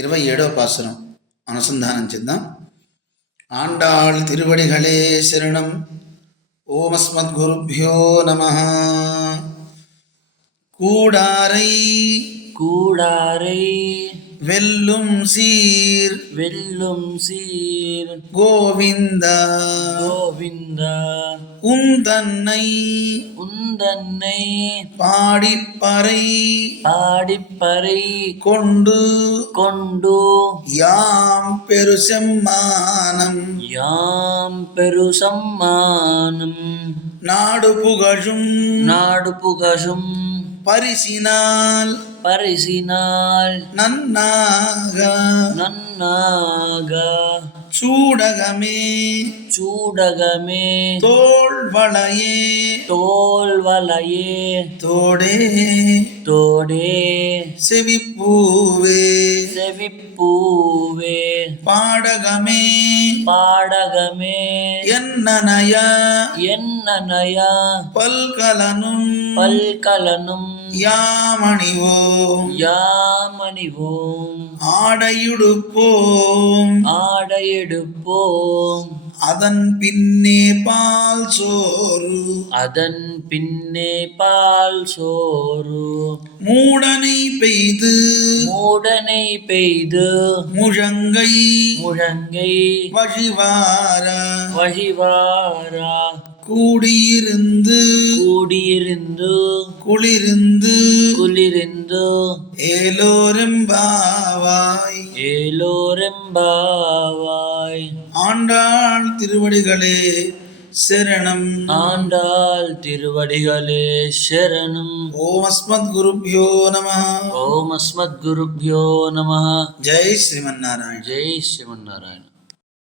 27వ பாசுரம் అనుసంధానం చేద్దాం. ఆండాళ్ తిరువడిகளே శరణం. ఓం అస్మద్గురుభ్యో నమః. கூடாரை கூடாரை வெல்லும் சீர் கோவிந்தா கோவிந்தா உந்தன்னை பாடிப்பறை கொண்டு யாம் பெருசெம்மானம் நாடு புகழும் பரிசினால் நன்னாக சூடகமே தோள்வளையே தோடே செவிப்பூவே பாடகமே என்னனயா பல்கலனும் யாமணிவோம் ஆடையுடுப்போம் அதன் பின்னே பால் சோறு மூடனை பெய்து முழங்கை வழிவாரா கூடியிருந்து குளிருந்து ஏலோரெம்பாவாய். ஆண்டாள் திருவடிகளே சரணம். ஓம் அஸ்மத்குருப்யோ நமः. ஜெய் ஜெய் ஸ்ரீமன்னாராயண. ஜெய் ஸ்ரீமன்னாராயண.